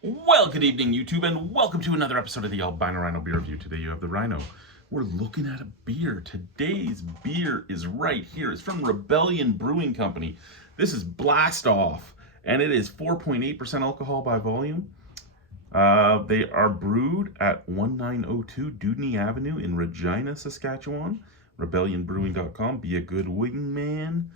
Well, good evening, YouTube, and welcome to another episode of the Albino Rhino Beer Review. Today you have the Rhino. We're looking at a beer. Today's beer is right here. It's from Rebellion Brewing Company. This is Blast Off, and it is 4.8% alcohol by volume. They are brewed at 1902 Dudney Avenue in Regina, Saskatchewan. RebellionBrewing.com. Be a good wingman.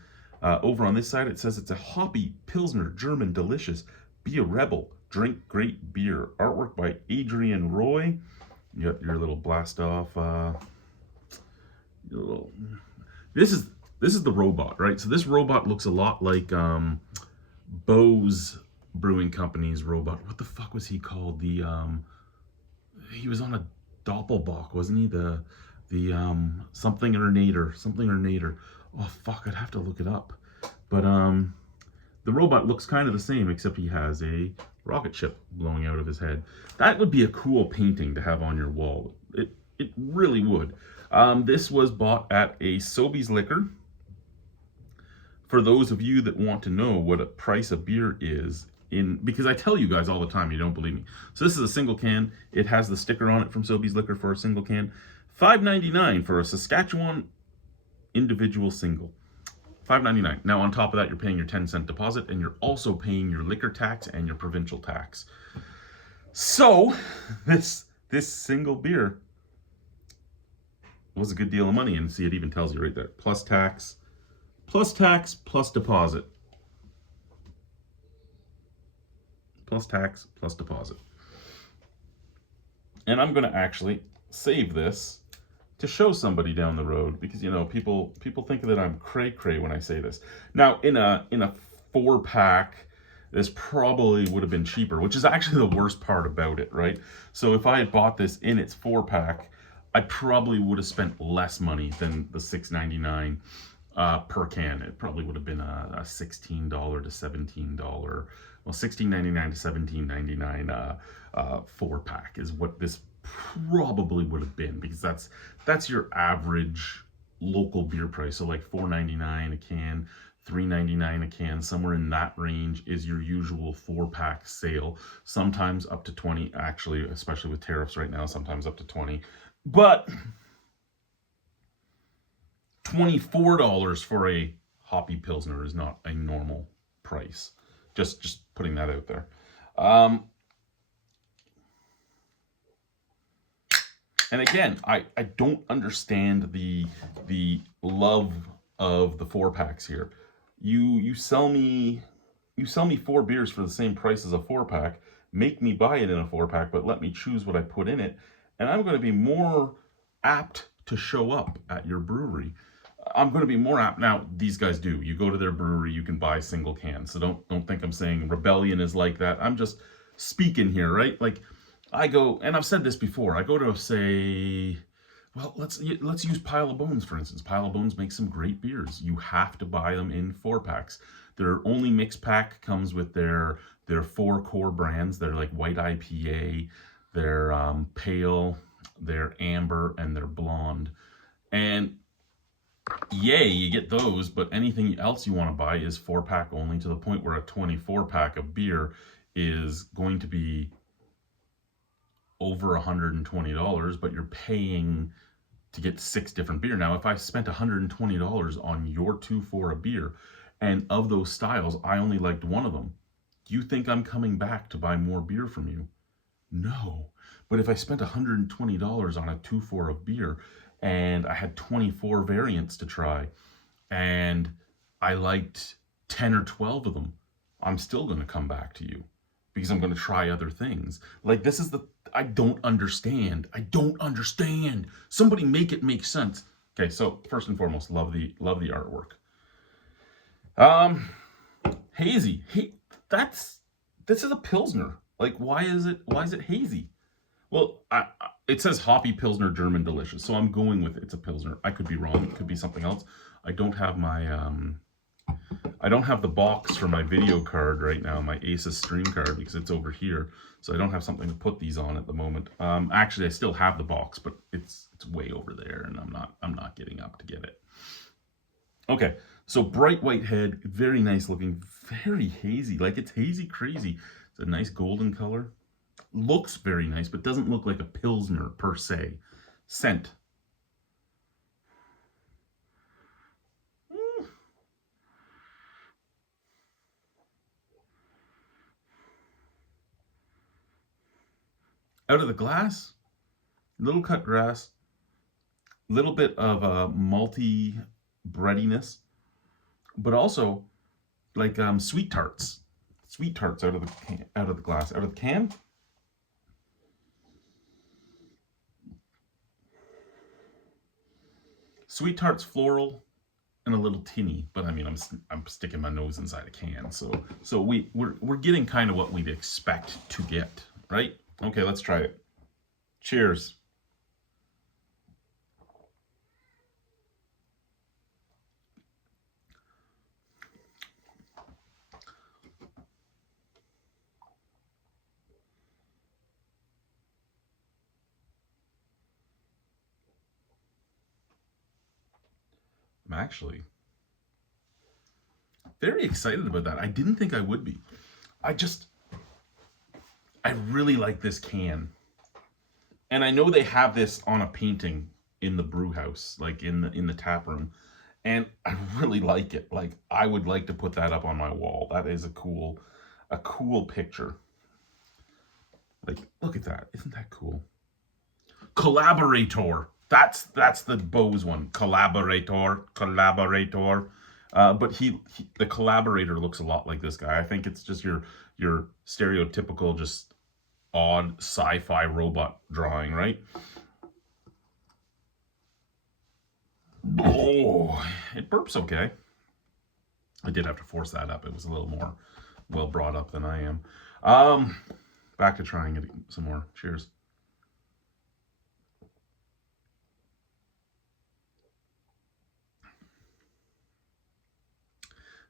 Over on this side, it says it's a hoppy, Pilsner, German, delicious. Be a rebel. Drink great beer. Artwork by Adrian Roy. You got your little blast off. Your little. This is the robot, right? So this robot looks a lot like Bose Brewing Company's robot. What the fuck was he called? He was on a Doppelbock, wasn't he? The something or nader. Oh fuck, I'd have to look it up. But the robot looks kind of the same, except he has a rocket ship blowing out of his head. That would be a cool painting to have on your wall. It really would. This was bought at a Sobeys Liquor. For those of you that want to know what a price of beer is, because I tell you guys all the time, you don't believe me. So this is a single can. It has the sticker on it from Sobeys Liquor for a single can. $5.99 for a Saskatchewan individual single. $5.99. Now on top of that, you're paying your 10-cent deposit, and you're also paying your liquor tax and your provincial tax. So this single beer was a good deal of money, and see, it even tells you right there. Plus tax, plus deposit. Plus tax, plus deposit. And I'm going to actually save this to show somebody down the road, because, you know, people think that I'm cray when I say this. Now, in a 4-pack, this probably would have been cheaper, which is actually the worst part about it, right? So if I had bought this in its 4-pack, I probably would have spent less money than the $6.99 per can. It probably would have been a $16 to $17, well, $16.99 to $17.99 4-pack is what this probably would have been, because that's your average local beer price. So like $4.99 a can, $3.99 a can, somewhere in that range is your usual 4-pack sale. Sometimes up to 20, actually, especially with tariffs right now, sometimes up to 20. But $24 for a hoppy Pilsner is not a normal price. Just putting that out there. And again, I don't understand the love of the 4-packs here. You sell me 4 beers for the same price as a 4-pack, make me buy it in a 4-pack, but let me choose what I put in it, and I'm going to be more apt to show up at your brewery. I'm going to be more apt. Now, these guys do. You go to their brewery, you can buy single cans. So don't think I'm saying Rebellion is like that. I'm just speaking here, right? Like, I go, and I've said this before, I go to say, well, let's use Pile of Bones, for instance. Pile of Bones makes some great beers. You have to buy them in 4-packs. Their only mix pack comes with their 4 core brands. They're like White IPA, their Pale, their Amber, and their Blonde. And yay, you get those, but anything else you want to buy is 4-pack only, to the point where a 24-pack of beer is going to be over $120, but you're paying to get 6 different beer. Now, if I spent $120 on your 2-4 a beer, and of those styles, I only liked one of them, do you think I'm coming back to buy more beer from you? No. But if I spent $120 on a 2-4 of beer, and I had 24 variants to try, and I liked 10 or 12 of them, I'm still going to come back to you, because I'm going to try other things. Like, this is I don't understand. Somebody make it make sense. Okay, so first and foremost, love the artwork. Hazy. Hey, this is a Pilsner. Like, why is it hazy? Well, it says hoppy Pilsner German delicious, so I'm going with it's a Pilsner. I could be wrong. It could be something else. I don't have the box for my video card right now, my Asus stream card, because it's over here. So I don't have something to put these on at the moment. Actually, I still have the box, but it's way over there, and I'm not getting up to get it. Okay, so bright white head, very nice looking, very hazy. Like, it's hazy crazy. a nice golden color. Looks very nice, but doesn't look like a Pilsner per se. Scent. Out of the glass, little cut grass, little bit of a malty breadiness, but also like sweet tarts out of the glass. Out of the can, sweet tarts, floral, and a little tinny. But I mean, I'm sticking my nose inside a can, so we're getting kind of what we'd expect to get, right? Okay, let's try it. Cheers. I'm actually very excited about that. I didn't think I would be. I really like this can. And I know they have this on a painting in the brew house, like in the tap room. And I really like it. Like, I would like to put that up on my wall. That is a cool picture. Like, look at that. Isn't that cool? Collaborator. That's the Bose one. Collaborator. But the collaborator looks a lot like this guy. I think it's just your stereotypical, just odd sci-fi robot drawing, right? Oh, it burps okay. I did have to force that up. It was a little more well brought up than I am. Back to trying it some more. Cheers.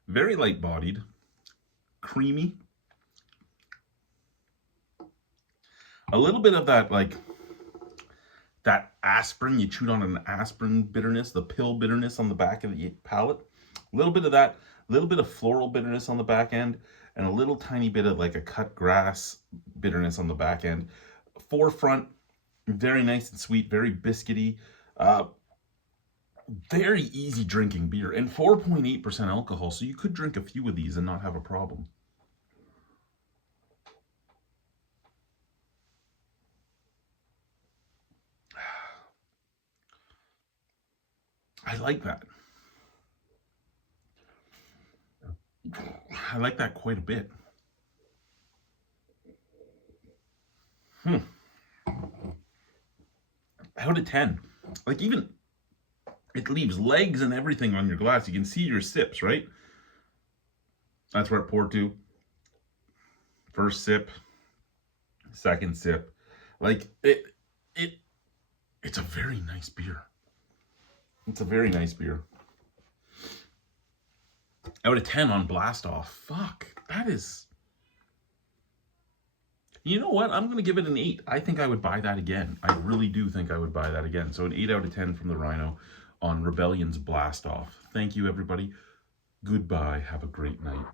Very light-bodied, creamy. A little bit of that, like, that aspirin, you chewed on an aspirin bitterness, the pill bitterness on the back of the palate. A little bit of that, a little bit of floral bitterness on the back end, and a little tiny bit of like a cut grass bitterness on the back end. Forefront, very nice and sweet, very biscuity. Very easy drinking beer, and 4.8% alcohol, so you could drink a few of these and not have a problem. I like that. I like that quite a bit. Out of 10. Like, even it leaves legs and everything on your glass. You can see your sips, right? That's where it poured to. First sip, second sip. Like, it's a very nice beer. It's a very nice beer. Out of 10 on Blast Off. Fuck, that is... You know what? I'm going to give it an 8. I think I would buy that again. I really do think I would buy that again. So an 8 out of 10 from the Rhino on Rebellion's Blast Off. Thank you, everybody. Goodbye. Have a great night.